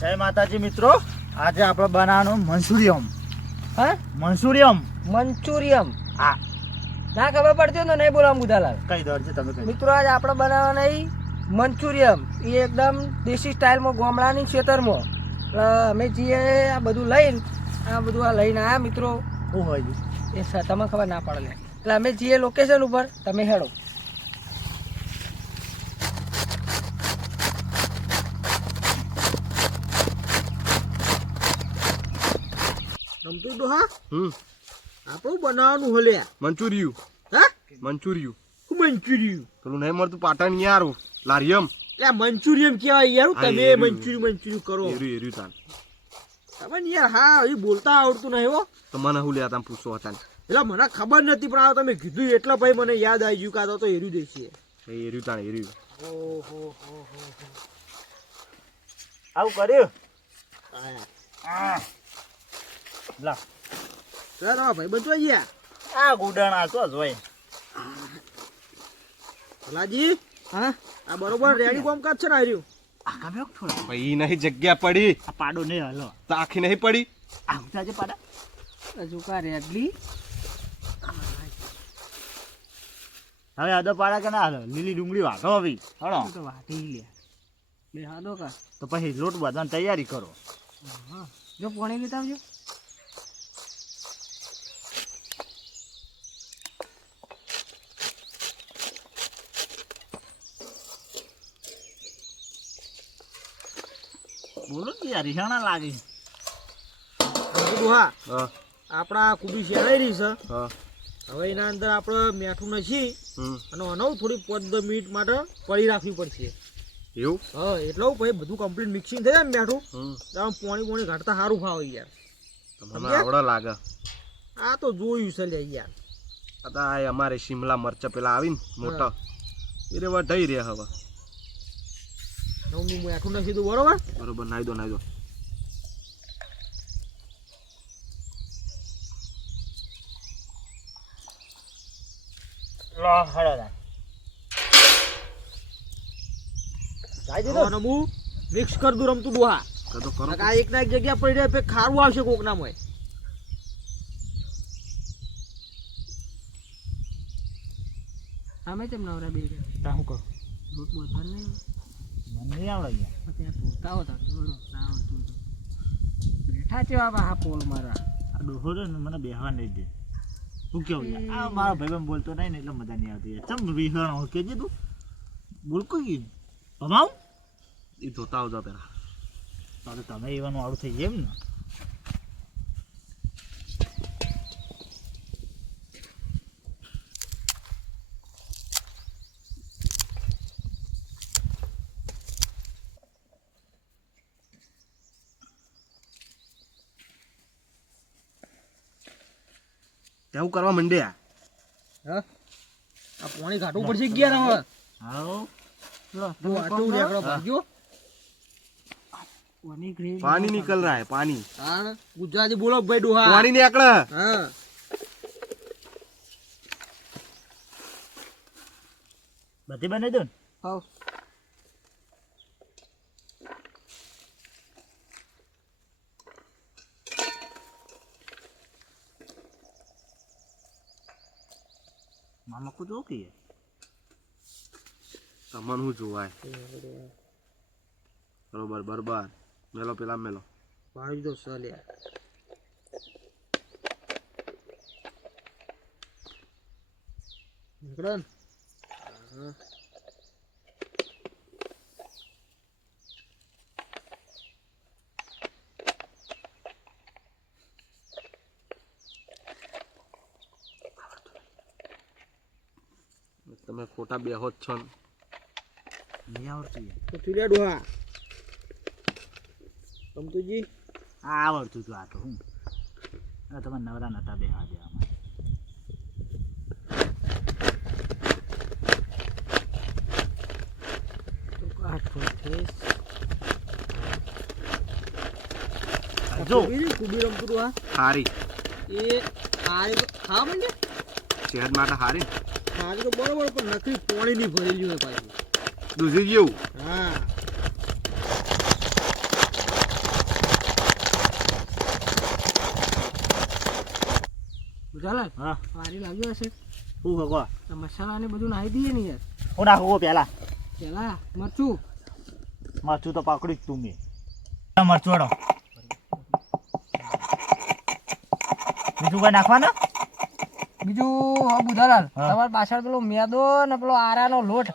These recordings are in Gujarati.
જય માતાજી મિત્રો. આજે આપણે બનાવવાનું મંચુરિયમ. હા? મંચુરિયમ. મંચુરિયમ. હા. ના ખબર પડતી હોય તો નહીં બોલાવું બુધાલાલ કઈ દોડ છે તમે મિત્રો આજે આપણે બનાવવાના ઈ મંચુરિયમ. એ એકદમ દેશી સ્ટાઇલમાં ગામડાની ક્ષેત્રમાં એટલે અમે જઈએ આ બધું લઈને આ બધું આ લઈને આવ્યા મિત્રો. શું હોય એ તમે ખબર ના પડે. એટલે અમે જઈએ લોકેશન ઉપર તમે હેડો. રમતું તો હા? હમ. આપણું બનાવવાનું હલે મંચુરિયું. હા? મંચુરિયું. શું મંચુરિયન પેલું નહીં મળતું પાટણ યાર લારિયમ. એટલે મંચુરિયન કહેવાય યાર તમે એર્યું. મંચુરિયન મંચુરિયન કરો. એર્યું એરું તાન. તમે યાર હા એ બોલતા આવડતું નહીં હો. તો મને હું લ્યા તમે પૂછો હતા એટલે મને ખબર નથી પણ આ તમે કીધું એટલે ભાઈ મને યાદ આવી ગયું કાં તો એર્યું દેશે એર્યું તાન એર્યું આવું કર્યું. લા. ચાલો ભાઈ બચવા ગયા? આ ગુડાણા તો જ હોય હા? આ બરોબર રેડી કામકાજ છે ને આર્યું આ કામે થોડો. ભાઈ નહીં જગ્યા પડી. આ પાડો નહીં હલો. તો આખી નહીં પડી? આ ઉતાજે પાડા. હજુ કા રેડલી? હવે આદો પાડા કે ના હલો? લીલી ડુંગળી વાટો હવે. હળો તો વાટી લે. બે હાડો કા? તો પછી લોટ બાંધવાની તૈયારી કરો. જો પાણી લેતા આવજો. બોલો યાર રિહાણા લાગે હા હા. આપણા કુબી શેણાઈ રહી છે. હવે એના અંદર આપણે મેઠું નથી અને અનવ થોડી મિનિટ માટે પડી રાખવી પડશે. એવું? હા એટલે બધું કમ્પ્લીટ મિક્સિંગ થઈ જાય ને મેઠું તો પોણી પોણી ઘાટતા સારું ફાવે યાર. તો આવડે લાગે. આ તો જોયું છે લે યાર. આ અમારે શિમલા મરચા પેલા આવીને મોટા. એ રેવા વઢાઈ રહ્યા હવે. નવનું મેઠું નાખી દઉં બરોબર? બરોબર નાઈ દો નાઈ દો. લો હળો તા જાઈ દીધો? નમુ મિક્સ કર દઉં રમતું ડોહા તો કરો આ એક ના એક જગ્યા પડી રહે પછી ખારું આવશે કોક નામ હોય. અમે તેમ નવરા બે તા હું કહું નહીં મને નહીં આવડે યાર ત્યાં ધોતા હોતા બોલો ના આવડતું બેઠા છે બાબા હા પોલ મારા આ ડોહો ને મને બેહવા નહીં દે. હું કેવું યાર? આ મારા ભાઈ બોલતો નહીં ને એટલે મજા નહીં આવતી. યાર ચમ વિહણ કેજે તું? ભમાવ એ જોતા આવજો પેલા. તમે એવાનું આડું થઈ જાય એમ ને? તેવું કરવા માંડ્યા હા? આ પાણી ઘાટું પડશે ગયા હવે? પાણી નીકળ રહા હે પાણી. હા ગુજરાતી બોલો ભાઈ ડોહા. પાણી નીકળે. હા. બધી બનાવી દો ને? હાવ મામા કો જો કે તમન હું જોવાય. બરોબર બરોબર. મેલો પેલા મેલો. પાણી દો ચાલ્યા નીકળો ને? હા. ખોટા બે હોત છ. નહીં આવડતું તો આ આવડતું હતું આ તો હું. આ તમે નવરા નતા બે દેવામાં જો કુબી રમતું ડોહા. હારી. એ હારી હા ખા માંડે સેહત માટે હારી? લાગે તો બરોબર પણ નકલી પોણીની ભરેલી હોય પાછું. દૂધી જેવું હા. મસાલા ને બધું નાહી દઈએ ને હું નાખો પેલા પેલા મરચું. મરચું તો પકડી જ તું મેં. બીજું કઈ નાખવાના? બીજું બુધાલાલ હા. પાછળ પેલો મેદો ને પેલો આરાનો લોટ.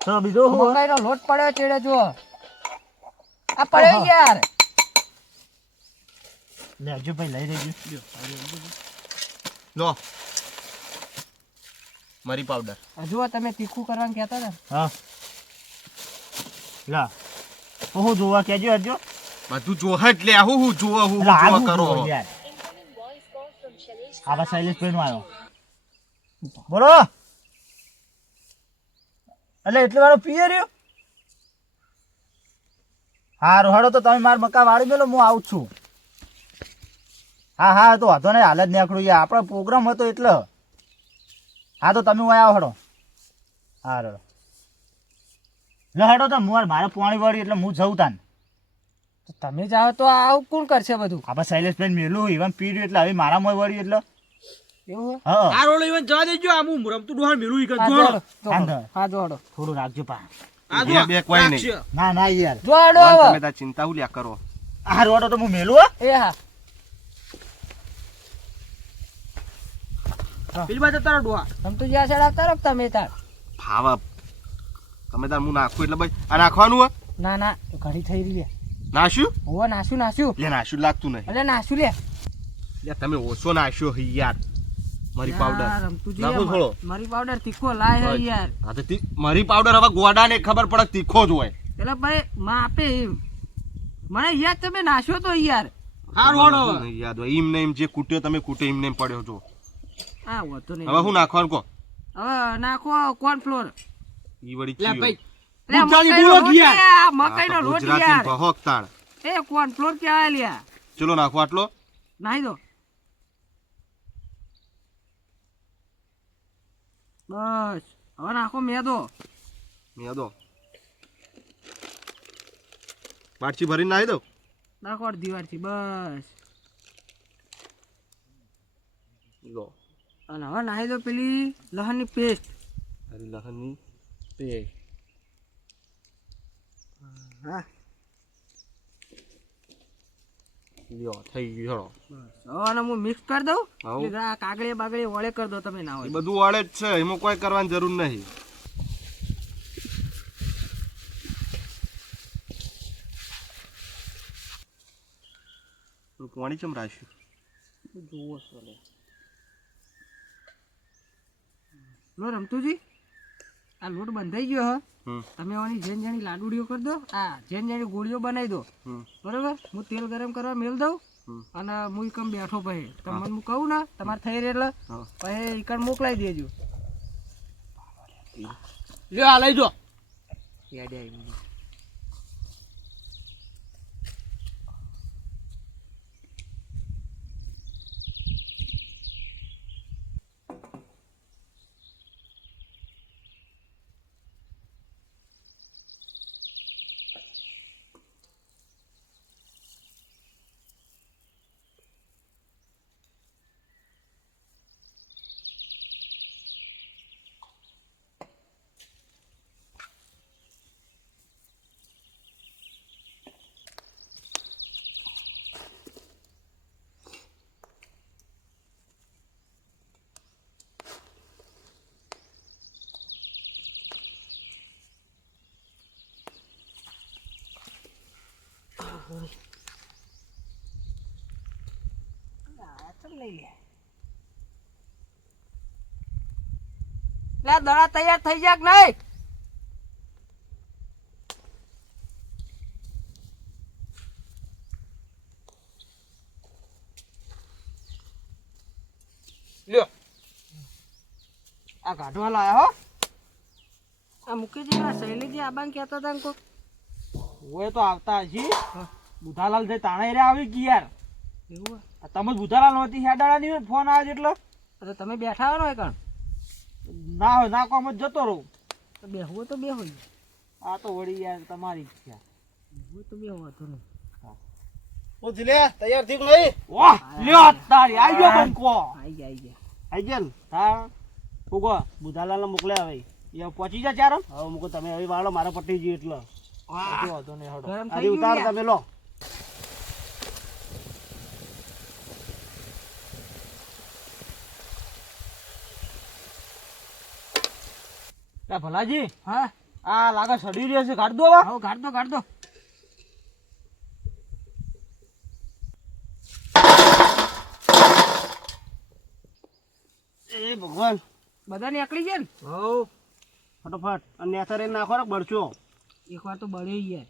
તો બીજું? મકાઈનો લોટ પડ્યો ચેડે જો આ પડ્યો યાર લેજો ભાઈ લઈ લેજો. લો. મરી પાવડર હજુ તમે તીખું કરવાનું કહેતા હતા ને. હા. લા. હું જોવા કેજો હજો બધું જોહે જ લે હું હું જોવા હું એટલે જોવા કરો યાર. આ બસ શૈલેષ પેન આવ્યો. બોલો. એટલે એટલે વાળો પીએ રહ્યો? હારું રોહાડો તો તમે મારા મકા વાળી મેલો હું આવું છું. હા હા તો વાંધો નહીં હાલ જ નીકળું યાર. આપણો પ્રોગ્રામ હતો એટલે. હા તો તમે હું આવો હડો. હા રડો લે હડો તો હું મારે પાણી વાળી એટલે હું જઉં તાન. તમે જાઓ તો આવું કોણ કરશે બધું? આપણે શૈલેષભાઈ મેલું ઇવન પીડ્યું એટલે હવે મારા મોય વળી એટલે. એવું આ રોડ ઇવન જવા દેજો. આ હું રમતું ડોહાણ મેલું ઈ જોડો. જોડો, જોડો. આંધળ. હા જોડો થોડું રાખજો પા. આ જો બે કોઈ નહીં. ના ના યાર. જોડો તમે હવે તાર ચિંતા હું કરો? આ રોડો તો હું મેલું એ હા. પેલી બાજુ તારા ડોહા. તમે તો જ્યાં સાઈડ આવતા રહો તમે તાર? ફાવા તમે તાર હું નાખું એટલે ભાઈ આ નાખવાનું હે? ના ના ઘડી થઈ રહી લે નાશ્યું હોવે નાસ્યું લે નાશ્યું લાગતું નહીં. એટલે નાશું લે. લે તમે ઓછો નાશ્યો હી યાર. મરી પાવડર નાખો આ થોડો. મરી પાવડર તીખો લાય હે યાર. હા તો મરી પાવડર હવે ગોડાને ખબર પડે તીખો જ હોય. એટલે ભાઈ માં આપે એમ. મને યાદ તમે નાશો તો યાર. હાર રોડ યાદ હોય. એમ ને એમ જે કૂટ્યો તમે કૂટે એમ ને એમ પડ્યો છો. હા હોતો નહીં. હવે હું નાખવાનું કો હવે નાખો કોર્નફ્લોર ઈ વળી લે ભાઈ. યાર. આ હા, મકાઈનો તો લોટ ગુજરાતી યાર. ભહોક તાણ. એ કોર્નફ્લોર કહેવાય લ્યા ચલો નાખો આટલો. નાહી દો. બસ. હવે નાખો મેદો. મેદો. બાટચી ભરીને નાખી દો નાખો અડધી વારથી બસ. લો. અને હવે નાખી દો પેલી લસણની પેસ્ટ. હરી લહનની પેસ્ટ. હા. લ્યો થઈ ગયું ચલો અને હું મિક્સ કરી દઉં. એટલે આ કાગળે બાગળે કરી દો તમે ના હોય બધું વાળે જ છે એમાં કોઈ કરવાની જરૂર નહીં. પાણી ચમ રાખ્યું? જુઓ છો લો રમતુજી. આ લોટ બંધાઈ ગયો હ. હમ. તમે આની જેન જેની લાડુડીઓ કરી દો આ જેન જેની ગોળીઓ બનાવી દો. બરોબર? હું તેલ ગરમ કરવા મેલ દઉં અને હું એકમ બેઠો પછી તમને હું. કહું ને તમારે થઈ રહે એટલે પછી ઈકણ મોકલાઈ દેજો. લ્યો આ લઈ જો. યાદ આવી લે દડા તૈયાર થઈ જાય કે નહીં લ્યો આ કાઢવા લાયા હો આ મુકેશજી ના શૈલીજી આબાન કહેતા હતા ને કોક ઓય તો આવતા હજી બુધાલાલ થઈ તાણે રે આવી ગઈ યાર? એવું તમે બુધાલાલ નહોતી હેડાળા ની ફોન આવે એટલે? અરે તમે બેઠા હોય ને કણ? ના હોય ના કોમ જ જતો રહું. તો બેહવું તો બે હોય આ તો વળી યાર તમારી ઈચ્છા બેહવું તો બે હોય તો ઓ હું લે તૈયાર થયું નહીં? વાહ લ્યો તારી આઈ ગયો બંકો. આઈ ગયા આઈ ગયા. આઈ ગયા ને હા. ઉગો બુધાલાલ મોકલે હવે. એ પહોંચી જા ચારો? હવે મૂકો તમે હવે વાળો મારા પટ્ટી જી એટલે. વાહ વાંધો નહીં હડો. ગરમ થઈ ગયું ઉતાર તમે લો. લા ભલાજી હા? આ લાગે સડી રહ્યો છે કાઢ દો હવે. કાઢ દો કાઢ દો એ ભગવાન. બધા નીકળી ગયા ને? હવ. ફટોફટ. અને નેથરે નાખો ને બળશો. એક વાર તો બળે યાર.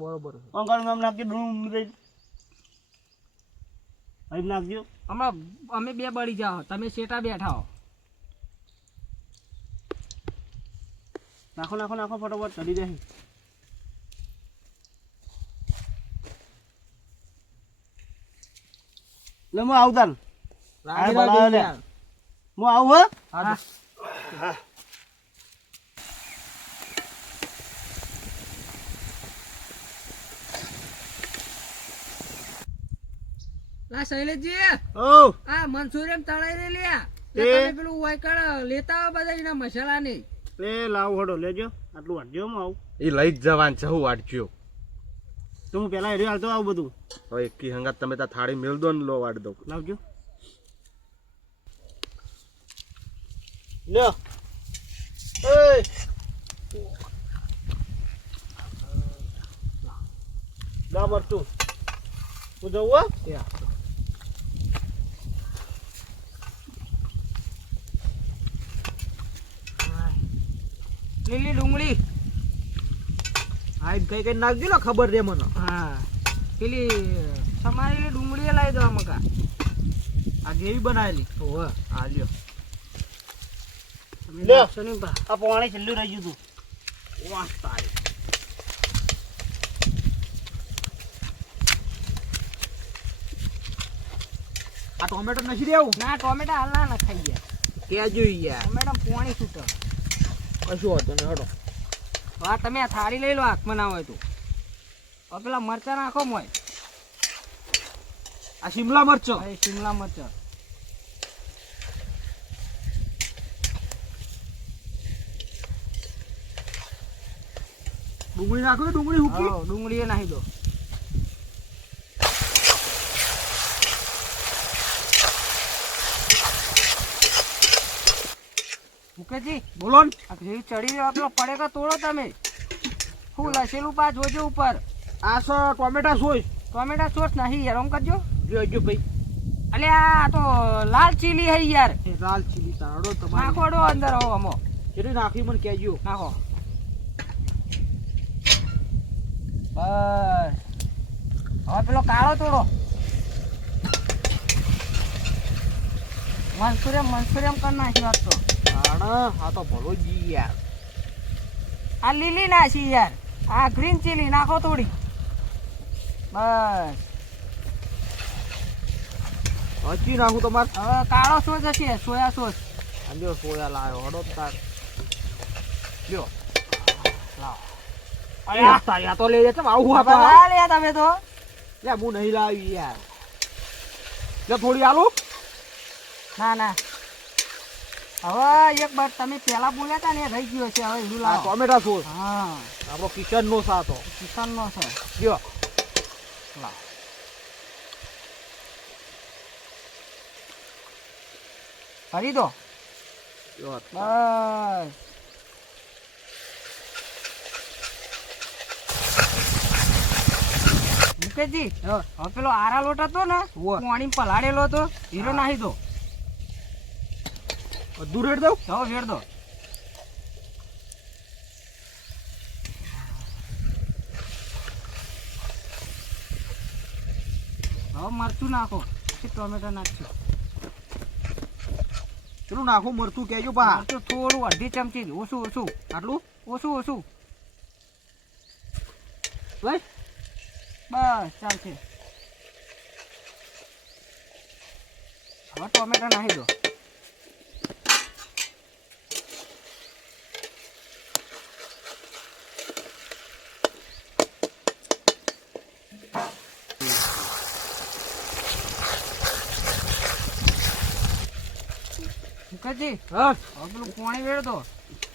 બરોબર અંકલ નામ નાખજો ડૂમ નાખજો. હમણાં અમે બે બળી જાઓ. તમે શેટા બેઠા હો. નાખો નાખો નાખો ફટોફટ ચડી જાય લે હું આવતા ને. આ બનાવ્યો લે. હું આવું હે હા લા શૈલેષજી! ઓ! આ મનસુરિયમ તળાઈ રે લ્યા તમે પેલું વાયકળ લેતા આવો બધા એના મસાલા નહીં એ લાવ હડો લેજો. આટલું વાંચજો હું આવું. એ લઈ જ જવાન છે હું વાટજો તો હું પેલા હેરી હાલતો આવું બધું. હવે એકી હંગાત તમે ત્યાં થાળી મેળ દો ને લો વાટ દો. લાવજો. લ્યો. એ! ના મરતું હું જવું લીલી ડુંગળી. હા એમ કઈ કઈ નાખજો ને ખબર રે મને. હા. પેલી સમારેલી ડુંગળી લાવી દો મકા આ જેવી બનાવેલી. ઓહો હા લ્યો. તમે. નાખશો નહીં પા આ પાણી છેલ્લું રહી ગયું તું. વાહ તારી. આ ટોમેટો નથી દેવું? ના ટોમેટા હાલ ના નખાઈ ગયા. કેજો ગયા. ટોમેટો પાણી છૂટો. કશું હતું ને હડો. હા તમે આ થાળી લઈ લો હાથમાં ના હોય તો. હવે પેલા મરચા નાખો મોય આ શિમલા મરચો. એ શિમલા મરચો. ડુંગળી નાખો ડુંગળી હુકી ડુંગળી એ નાખી દો. મુકેશજી બોલો ને. આ ઘી ચડી રહ્યો પેલો પડેગા તોડો તમે? હું લસેલું પા જોજો ઉપર. આ સો ટોમેટા સોસ. ટોમેટા સોસ નહીં યાર આમ કરજો. જોજો ભાઈ. અલે આ તો લાલ ચીલી હૈ યાર. લાલ ચીલી તારડો તમારે. નાખોડો અંદર હો અમો કેટલી નાખી મને કહેજો. નાખો. બસ. હવે પેલો કાળો તોડો. મનસુરિયમ મનસુરિયમ કરી નાખી વાત તો. તાણ આ તો ભલો જી યાર. આ લીલી નાખી યાર. આ ગ્રીન ચીલી નાખો થોડી. બસ. હજી નાખું તમારે? કાળો સોસ હશે સોયા સોસ આલ્યો સોયા લાવ્યો હડો તાર. લ્યો લાવ. અરે તારી તો લઈ જશે આવું હવે આપા લા લે તમે તો. લે હું નહીં લાવી યાર. લે થોડી આલુ. ના ના. હવે એક તમે પેલા બોલ્યા હતા ને રહી ગયો છે હવે એનું લાવો. ટોમેટા સોસ હા. આપણો કિચન નો સાતો. કિસાન નો છે. લ્યો. લાવ. કરી દો. બસ. મુકેશજી હવે પેલો આરા લોટ હતો ને. પાણી પલાળેલો હતો હીરો નાખી દો. બધું રેડ દઉં? હા રેડ દો. હવે મરચું નાખો. પછી ટોમેટો નાખશું. પેલું નાખું? મરતું કેજો બા. મરચું થોડું અડધી ચમચી ઓછું ઓછું. આટલું? ઓછું ઓછું. બસ. બસ ચાલશે. હવે ટોમેટો નાખી દો. મુકેશજી હા. પેલું પાણી વેડતો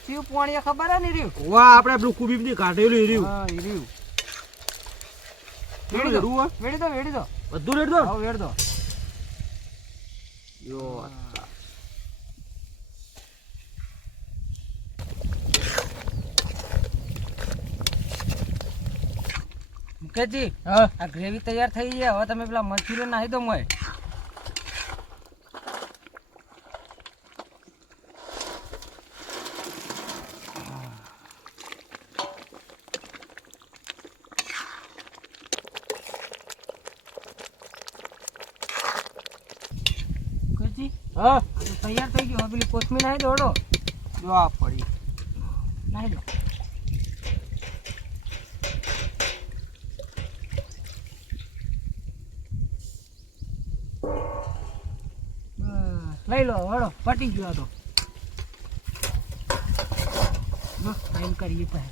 શિવ પાણી ખબર હે ને રહ્યું? વાહ આપણે પેલું કુબીબની કાઢેલું રહ્યું. હા રહ્યું. વેડી દો. વેડી દો વેડી દો બધું રેડ દો? હવે વેડ દો. યો મુકેશજી હા. આ ગ્રેવી તૈયાર થઈ છે. હવે તમે પેલા મંચુરિયન નાખી દો મોય મુકેશજી હા. તૈયાર થઈ ગયો. પેલી કોથમીર નાખી દોડો જો આ પડી. નાખી દો લઈ લો વળો પટી ગયો આ તો. જો, એમ કરીએ પછી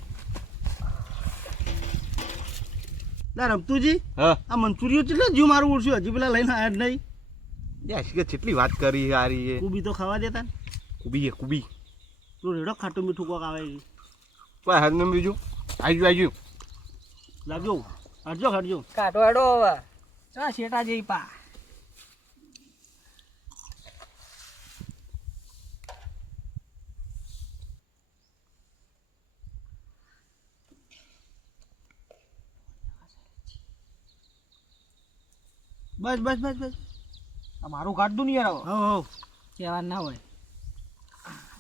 ના રમતુજી? હા. આ મંચુરિયો કેટલા જીવ મારું ઉડશું હજી પેલા લઈને આયા જ નહીં. યા શીખે કેટલી વાત કરી હારી એ. કુબી તો ખાવા દેતા ને? કુબી એ કુબી. તું રેડો ખાટું મીઠું કોક આવે છે. કોઈ હાથ ને બીજું? આઈ આઈ લાવજો હટજો હટજો. કાઢો હેડો હવે. ચા શેટા જઈ પા. બસ બસ બસ બસ. મારું કાઢ ને યાર હવે હો. હવ કહેવા ના હોય.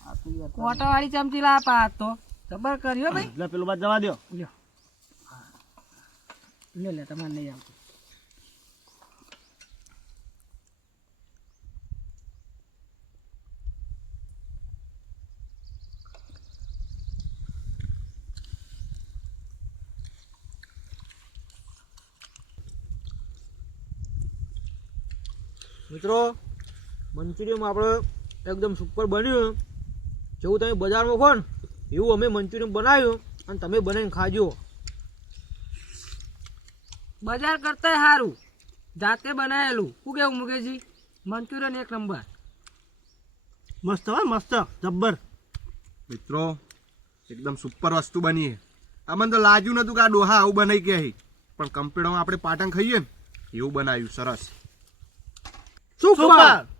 આ તો યાર કોટા વાળી ચમચી લા પા તો ખબર કર્યો ભાઈ. લે પેલું બાદ જવા દો લ્યો. લે લે તમારે નહીં આવતું મિત્રો મંચુરિયમ આપણે એકદમ સુપર બન્યું. જેવું તમે બજારમાં ખો ને એવું અમે મંચુરિયમ બનાવ્યું અને તમે બનાવીને ખાજો. બજાર કરતા સારું જાતે બનાવેલું શું કેવું મુકેશજી? મંચુરિયન એક નંબર. મસ્ત હોય મસ્ત. જબ્બર. મિત્રો એકદમ સુપર વસ્તુ બની આ મને તો લાગ્યું નતું કે આ ડોહા આવું બનાવી કે અહીં. પણ કમ્પ્યુટરમાં આપણે પાટણ ખાઈએ ને એવું બનાવ્યું સરસ. સુપર